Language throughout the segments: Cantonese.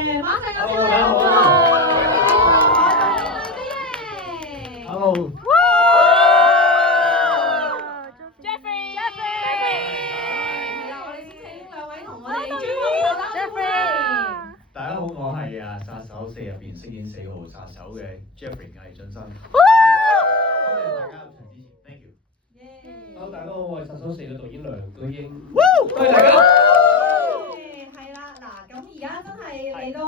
嘅，馬上有請我哋嘅 Hello。Jeffrey，係啦，我哋先請兩位同我哋專門手打招呼先。大家好，我係殺手4入邊飾演4號殺手嘅 Jeffrey 魏浚燊。多謝大家入場支持 ，thank you。Hello，大家好，我係殺手4嘅導演梁巨英。多謝大家。係啦，嗱，咁而家真係嚟到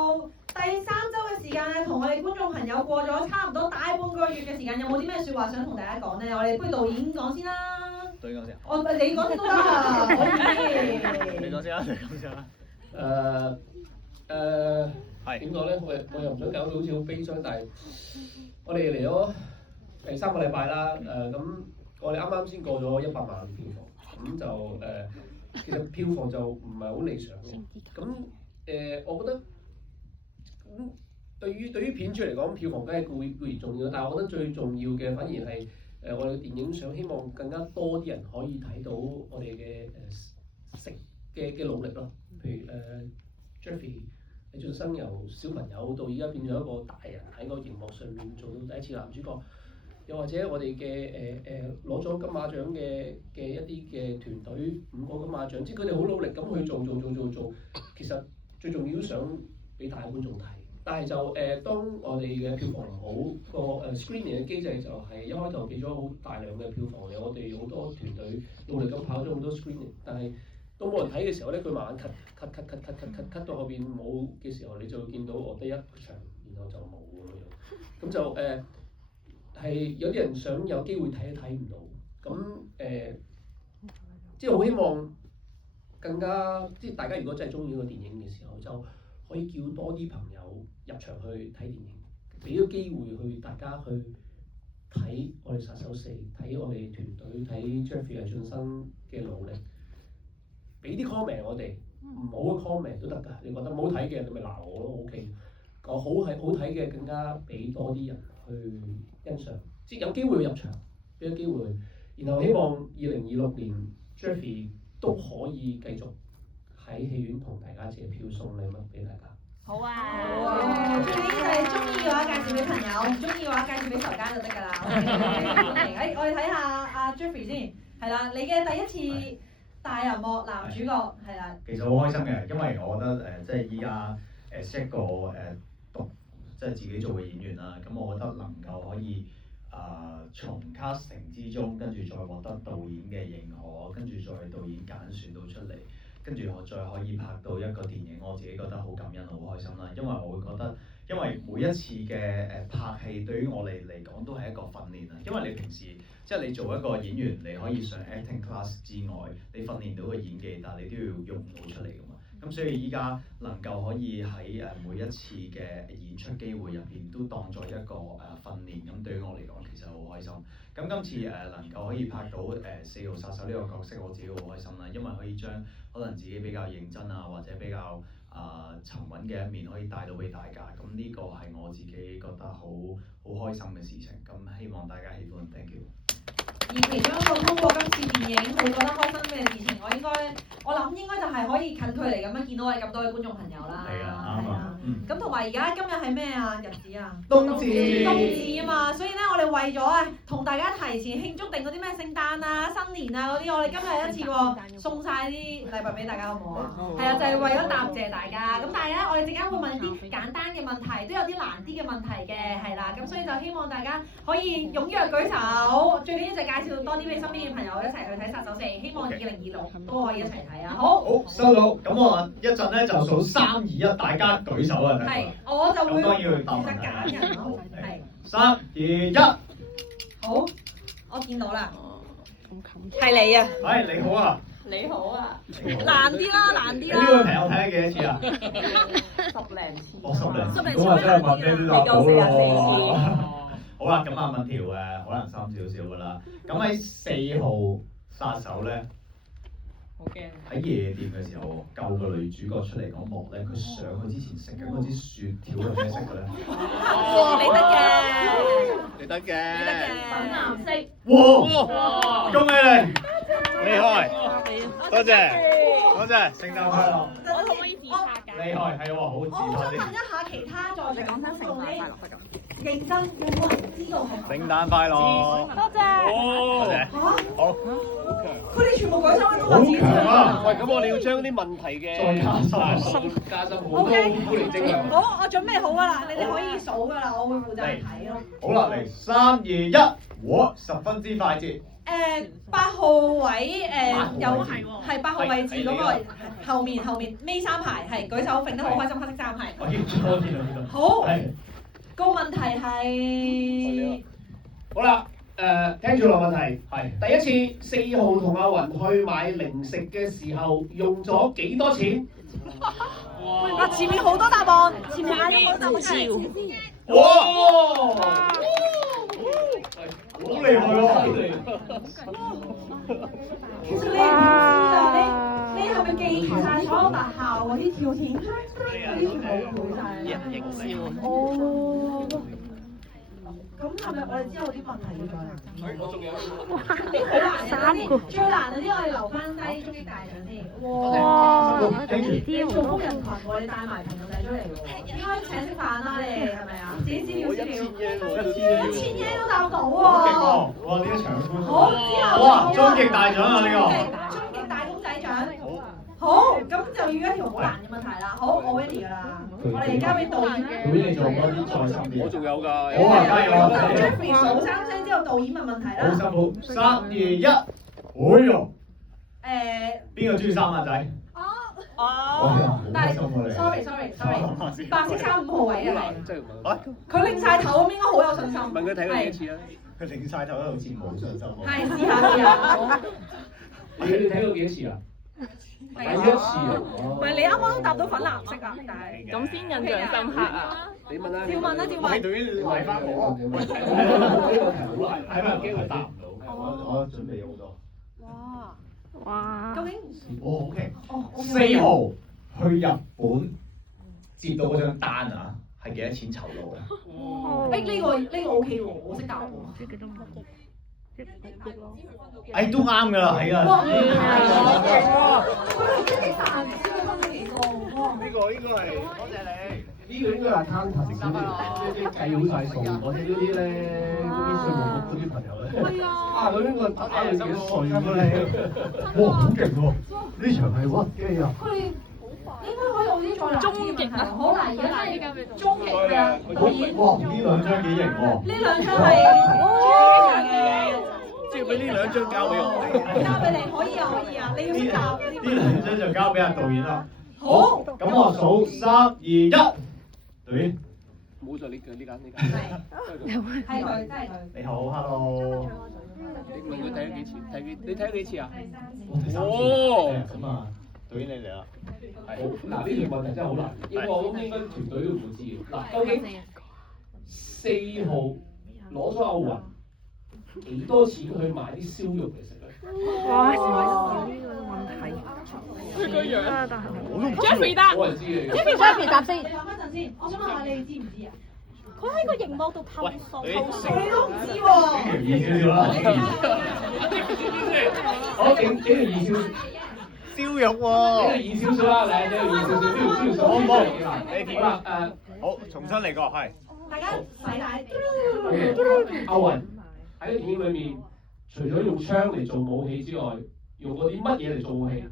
第3週嘅時間咧，同我哋觀眾朋友過咗差唔多大半個月嘅時間，有冇啲咩説話想同大家講咧？我哋不如導演講先啦。導演講先。你講先都得啊，可以。你講先啦，你講先啦。點講咧？我又唔想搞到好似好悲傷，但係我哋嚟咗第3個禮拜啦。咁我哋啱啱先過咗100萬票房，咁就其實票房就唔係好理想嘅。咁我覺得對於片主嚟講，票房梗係固然重要，但係我覺得最重要嘅反而係我哋嘅電影想希望更加多啲人可以睇到我哋嘅嘅努力咯。譬如Jeffrey 魏浚燊由小朋友到而家變咗一個大人喺個熒幕上面做到第一次男主角，又或者我哋嘅攞咗金馬獎嘅一啲嘅團隊5個金馬獎，即係佢哋好努力咁去做，其實最重要都想俾大觀眾睇。但係就當我哋嘅票房唔好，個screening 嘅機制就係一開頭俾咗好大量嘅票房，我哋好多團隊努力咁跑咗好多 screening， 但係當冇人睇嘅時候咧，佢慢慢 cut 到後邊冇嘅時候，你就會見到我得1場，然後就冇咁樣，咁就係有啲人想有機會睇都睇唔到，咁即係好希望更加即係大家如果真係中意呢個電影嘅時候，就可以叫多啲朋友入場去睇電影，俾個機會去大家去睇我哋殺手4，睇我哋團隊，睇 Jeffrey 魏浚燊嘅努力。俾啲 comment 我哋，唔好嘅 comment 都得㗎。你覺得唔好睇嘅，你咪鬧我咯 ，OK。好睇嘅更加俾多啲人去欣賞，即係有機會去入場，俾個機會去。然後希望2026年 Jeffrey 都可以繼續喺戲院同大家借票送禮物俾大家。好啊！最緊要係中意嘅話介紹俾朋友，唔中意嘅話介紹俾仇家就得㗎啦。我哋睇下阿 Jeffrey 先，係啦，你嘅第一次大銀幕男主角係啦。其實好開心嘅，因為我覺得即係依家識一個讀即係自己做嘅演員啦，咁我覺得能夠可以從 casting 之中，跟住再獲得導演嘅認可，跟住再導演揀選到出嚟，跟住我再可以拍到一個電影，我自己覺得好感恩，好開心啦。因為我會覺得，因為每一次嘅拍戲對於我哋嚟講都係一個訓練啊。因為你平時即係你做一個演員，你可以上 acting class 之外，你訓練到個演技，但係你都要用到出嚟㗎嘛。咁所以依家能夠可以喺每一次嘅演出機會入邊都當作一個訓練，咁對於我嚟講其實好開心。咁今次能夠可以拍到4號殺手呢個角色，我自己好開心啦，因為可以將可能自己比較認真啊，或者比較沉穩嘅一面可以帶到俾大家。咁呢個係我自己覺得好開心嘅事情。咁希望大家喜歡 ，thank you。而其中一個通過今次電影會覺得開心嘅事情，我諗應該就係可以近距離咁樣見到我哋咁多嘅觀眾朋友啦。係啊，啱啊。咁同埋而家今日係咩啊日子啊？冬至啊嘛，所以咧我哋為咗同大家提前慶祝定嗰啲咩聖誕啊、新年啊嗰啲，我哋今日一次過送晒啲禮物俾大家，好唔好啊？係啊，就係為咗答謝大家。咁但係咧，我哋陣間會問啲簡單嘅問題，都有啲難啲嘅問題嘅，係啦。咁所以就希望大家可以踴躍舉手，最緊要就介紹多啲俾身邊嘅朋友一齊去睇《殺手4》，希望2026都可以一齊睇啊！好，收到。咁我一陣咧就數3、2、1，大家舉手啊！係，我就會當然要答問題。揀人咯，係。3、2、1。好，我見到啦。係你啊！你好啊！你好啊！難啲啦，難啲你呢位朋友睇咗幾多次啊10零次。10零次。咁啊真係問咩都答到咯。好啦，咁問條可能深少少噶啦。咁喺4號殺手咧，好驚。喺夜店嘅時候救個女主角出嚟嗰幕咧，佢上去之前食緊嗰支雪條係咩色嘅咧？你得嘅，你得嘅。你得嘅，粉藍色。哇！恭喜你，厲害！多謝，聖誕快樂！我可唔可以自拍㗎？你厲害係喎，好我自想問發啲。一下其他在場講真，聖觀眾啲誕快樂係咁。認真有冇人知道係聖誕快樂！多謝。多謝。嚇？好。佢哋全部舉手都話自己知好強啊道。喂，咁我哋要將啲問題嘅再加加深好 O 多 K，古靈精怪。好，我準備好㗎啦，你哋可以數㗎啦，我會負責睇咯。好啦，嚟3、2、1，哇！十分之快捷。8號位有8號位係8號位置嗰個後面尾三排係舉手揈得好開心，黑色衫係。我見到，我見到。好，係。個問題係好啦，聽住落問題。係。第一次4號同阿雲去買零食嘅時候，用咗幾多錢？啊前面好多答案，前面嗌咗好多答案出嚟。哇！好厲害喎！其實你唔知啊，你係咪記住晒所有特效嗰啲跳田嗰啲全部背晒？哦。咁係咪我哋之後啲問題要再難？我仲有。啲好難嘅，最難嗰啲我哋留翻低終極大獎先。哇！你做工人群喎，你帶埋朋友仔出嚟喎，應該請食飯啦，你哋係咪啊？自己資料資料，1000yen都答到喎。哇！呢個長官。好，之後哇！終極大獎啊！呢個。終極大公仔獎。好，咁就要一條好難嘅問題啦。好，我 ready 㗎啦，我哋交俾導演啦。導演你做多啲再深啲。我仲有㗎。好啊，加油啊！ Jeffrey 數3聲之後，導演問問題好啦。辛苦。3、2、1，哎呦！邊個中意三眼仔？但係 sorry，白色衫5號位啊，即係佢擰晒頭咁應該好有信心。問佢睇過幾次啊？佢擰晒頭，好似冇信心。係，試下。你睇過幾多次啊？第一次啊！唔係你啱啱都答到粉藍色啊，但係咁先印象深刻啊！你問啦。照問啦，照問。導演嚟翻我。呢個題好難，係咪機會答唔到？我準備好多。哇！究竟？哦，OK。4號去日本接到嗰張單啊，係幾多錢酬勞啊？呢個 OK 喎，我識答喎。都啱㗎啦，係啊。呢個應該係多謝你。呢個應該係 accountant 嗰啲計好晒數，或者嗰啲咧嗰啲稅務局嗰啲朋友咧。佢呢個打你幾歲㗎？哇，好勁喎！呢場係屈機啊！佢哋應該可以有啲再難啲嘅問題。好嗱，而家係終極嘅導演。哇！呢兩張幾型喎！呢兩張係嘅。即係俾呢兩張交俾我。交俾你，可以啊，可以啊，你要識答呢兩張就交俾阿導演啦。好，咁我數3、2、1，導演。冇咗呢間。係佢，真係佢。你好，hello。你問佢睇咗幾次？你睇咗幾次啊？第三次。哦。咁啊，導演你嚟啦。好，嗱呢條問題真係好難，我諗應該團隊都唔會知嘅。嗱，究竟4號攞咗阿雲幾多錢去買啲燒肉嚟食咧？哇！呢個問題，佢個樣啊，但係我都唔知。Jeffrey 答冇人知嘅。Jeffrey 答先。你諗一陣先，我想問下你知唔知啊？佢喺個熒幕度透數。你都唔知喎。易少少啦。好，整條易少少。燒肉喎。整條易少少啦，嚟，整條易少少，燒好唔好？你點啊？好，重新嚟過，係。大家洗奶。阿雲喺電影裏面，除咗用槍嚟做武器之外，用過啲乜嘢嚟做武器？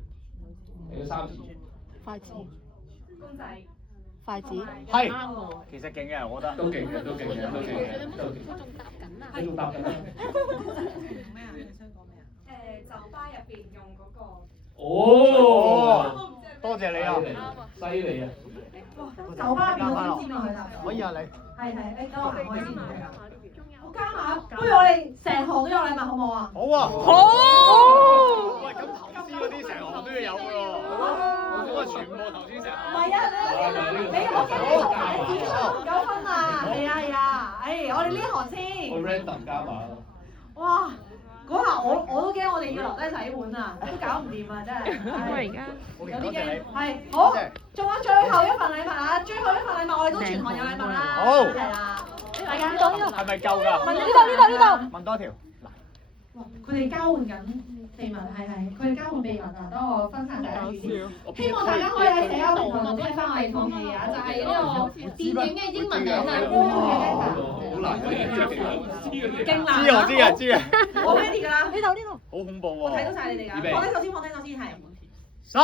有3次。筷子。公仔。筷子。係。其實勁嘅，我覺得。都勁嘅。佢仲答緊啊！咩啊？你想講咩啊？酒吧入邊用嗰個。哦，多謝你啊！犀利啊！酒吧入邊好尖啊！佢答。可以啊，你。係，等我行開先。我加碼，不如我哋成行都有禮物好唔好啊？好啊！好。喂，咁投資嗰啲成行都要有㗎喎。咁啊，全部投資成行。唔係啊，你我驚你同埋點數唔夠分啊！係啊，我哋呢行先。我 random 加碼。哇！嗰下我都驚，我哋要留低洗碗啊，都搞唔掂啊，真係。因為而家有啲驚。係好，仲有最後一份禮物啊！最後一份禮物我哋都全行有禮物啦。好。係啦，大家呢度係咪夠㗎？呢度。問多條。嗱，哇！佢哋交換緊秘密，係，佢哋交換秘密啊！等我分散大家注意力。希望大家可以喺社交平台度聽翻我哋套戲啊，就係呢個電影嘅英文名啊，好難勁難。知啊！我 ready 㗎啦，呢度。好恐怖喎！我睇到晒你哋㗎。放低手先，係。 3、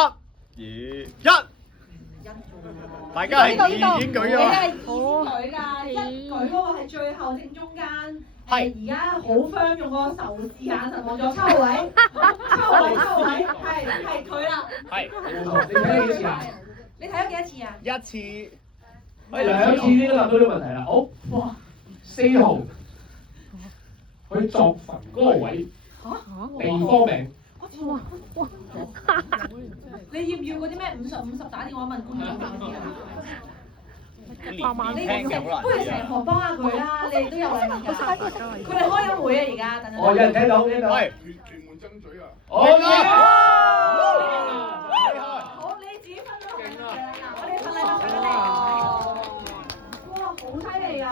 2、1，大家係二演舉你啊！係二舉㗎，一舉嗰個係最後正中間。係而家好 firm 用個仇視眼神望咗抽位，係佢啦。係，你睇咗幾次啊？你睇咗幾多次啊？一次，兩次已經答到呢個問題啦。好，哇，4號，佢作墳嗰個位，地方名。你要唔要嗰啲咩50打電話問觀眾嗰啲啊？你不如成行幫下佢啦，你哋都有禮物㗎。佢哋開緊會啊，而家等陣。有人聽到。係。屯門爭取啊！好，你自己分咗嗱，我哋份禮物俾你。哇，好犀利啊！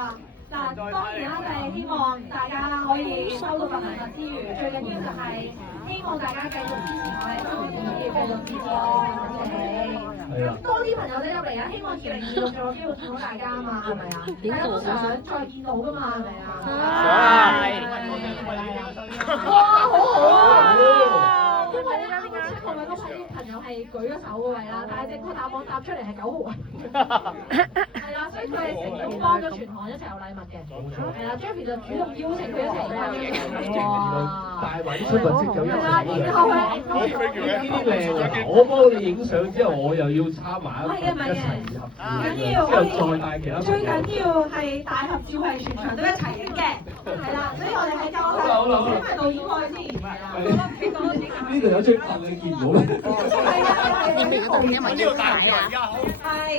嗱，當然啦，就係希望大家可以收到份禮物之餘，最緊要就係希望大家繼續支持我哋，繼續支持我哋。多啲朋友仔入嚟啊！希望2026仲有機會見到大家啊嘛，係咪啊？大家都想再見到㗎嘛，係咪啊？哇，好好啊！因為咧啱啱7號位嗰位朋友係舉咗手嗰位啦，但係正確答案答出嚟係9號位。係啦，所以佢係成功幫咗全行一齊有禮物嘅。係啦 ，Jeffy 就主動邀請佢一齊參加。哇！大位出品識有一齊。然後係呢啲靚啊！我幫你影相之後，我又要參埋一齊合照，之後再帶其他。最緊要係大合照係全場都一齊影嘅，係啦，所以我哋係夠啦，請埋導演過去先。呢度有張凳你見唔到咧？係啊，因為要睇啊。係。